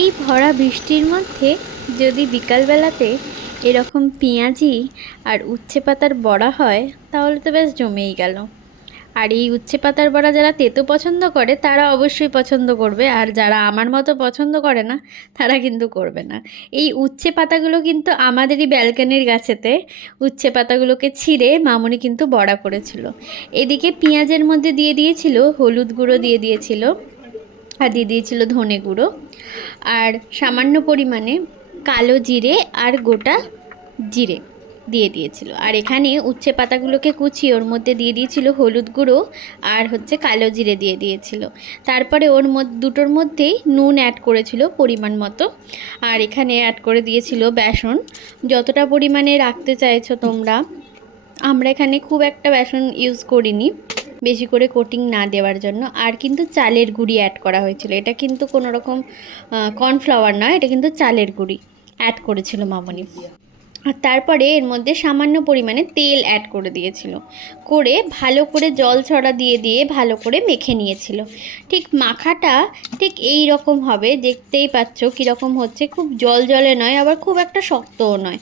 এই ভরা বৃষ্টির মধ্যে যদি বিকালবেলাতে এরকম পেঁয়াজি আর উচ্ছে পাতার বড়া হয় তাহলে তো বেশ জমেই গেল। আর এই উচ্ছে পাতার বড়া যারা তেতো পছন্দ করে তারা অবশ্যই পছন্দ করবে, আর যারা আমার মতো পছন্দ করে না তারা কিন্তু করবে না। এই উচ্ছে পাতাগুলো কিন্তু আমাদেরই ব্যালকনির গাছেতে উচ্ছে পাতাগুলোকে ছিঁড়ে মামুনি কিন্তু বড়া করেছিল। এদিকে পেঁয়াজের মধ্যে দিয়ে দিয়েছিল হলুদ গুঁড়ো, দিয়ে দিয়েছিল আর দিয়ে দিয়েছিল ধনে গুঁড়ো, আর সামান্য পরিমাণে কালো জিরে আর গোটা জিরে দিয়ে দিয়েছিল। আর এখানে উচ্ছে পাতাগুলোকে কুচিয়ে ওর মধ্যে দিয়ে দিয়েছিল হলুদ গুঁড়ো আর কালো জিরে দিয়ে দিয়েছিল। তারপরে ওর মধ্যে দুটোর মধ্যেই নুন অ্যাড করেছিল পরিমাণ মতো, আর এখানে অ্যাড করে দিয়েছিল বেসন। যতটা পরিমাণে রাখতে চাইছো তোমরা, আমরা এখানে খুব একটা বেসন ইউজ করিনি বেশি করে কোটিং না দেওয়ার জন্য। আর কিন্তু চালের গুঁড়ি অ্যাড করা হয়েছিল, এটা কিন্তু কোনো রকম কর্নফ্লাওয়ার নয়, এটা কিন্তু চালের গুঁড়ি অ্যাড করেছিল মামনি। আর তারপরে এর মধ্যে সামান্য পরিমাণে তেল অ্যাড করে দিয়েছিল, করে ভালো করে জল ছড়া দিয়ে দিয়ে ভালো করে মেখে নিয়েছিল। ঠিক মাখাটা ঠিক এই রকম হবে, দেখতেই পাচ্ছ কীরকম হচ্ছে, খুব জল জলে নয় আবার খুব একটা শক্তও নয়,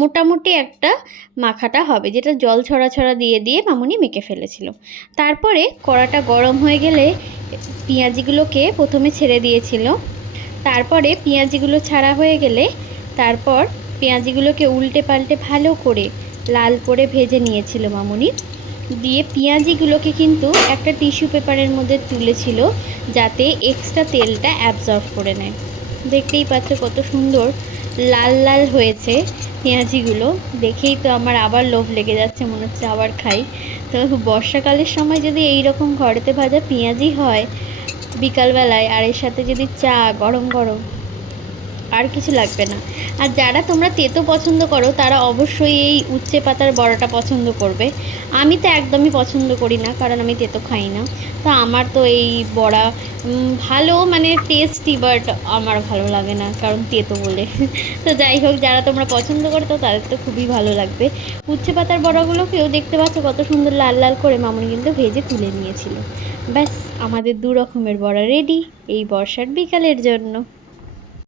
মোটামুটি একটা মাখাটা হবে, যেটা জল ছড়া ছড়া দিয়ে দিয়ে মামুনি মেখে ফেলেছিল। তারপরে কড়াটা গরম হয়ে গেলে পেঁয়াজিগুলোকে প্রথমে ছেড়ে দিয়েছিল। তারপরে পেঁয়াজিগুলো ছাড়া হয়ে গেলে তারপর পেঁয়াজিগুলোকে উল্টে পাল্টে ভালো করে লাল করে ভেজে নিয়েছিল মামুনি। দিয়ে পেঁয়াজিগুলোকে কিন্তু একটা টিস্যু পেপারের মধ্যে তুলেছিল যাতে এক্সট্রা তেলটা অ্যাবজর্ব করে নেয়। দেখতেই পাচ্ছ কত সুন্দর লাল লাল হয়েছে পেঁয়াজিগুলো, দেখেই তো আমার আবার লোভ লেগে যাচ্ছে, মনে হচ্ছে আবার খাই। তো বর্ষাকালের সময় যদি এই রকম ঘরেতে ভাজা পেঁয়াজি হয় বিকালবেলায়, আর এর সাথে যদি চা গরম গরম, আর কিছু লাগবে না। আর যারা তোমরা তেতো পছন্দ করো তারা অবশ্যই এই উচ্ছে পাতার বড়াটা পছন্দ করবে। আমি তো একদমই পছন্দ করি না, কারণ আমি তেতো খাই না। তো আমার তো এই বড়া ভালো মানে টেস্টি, বাট আমার ভালো লাগে না কারণ তেতো বলে। তো যাই হোক, যারা তোমরা পছন্দ করো তো তাদের তো খুবই ভালো লাগবে। উচ্ছে পাতার বড়াগুলোকেও দেখতে পাচ্ছ কত সুন্দর লাল লাল করে মামুনি কিন্তু ভেজে তুলে নিয়েছিল। ব্যাস, আমাদের দু রকমের বড়া রেডি এই বর্ষার বিকালের জন্য।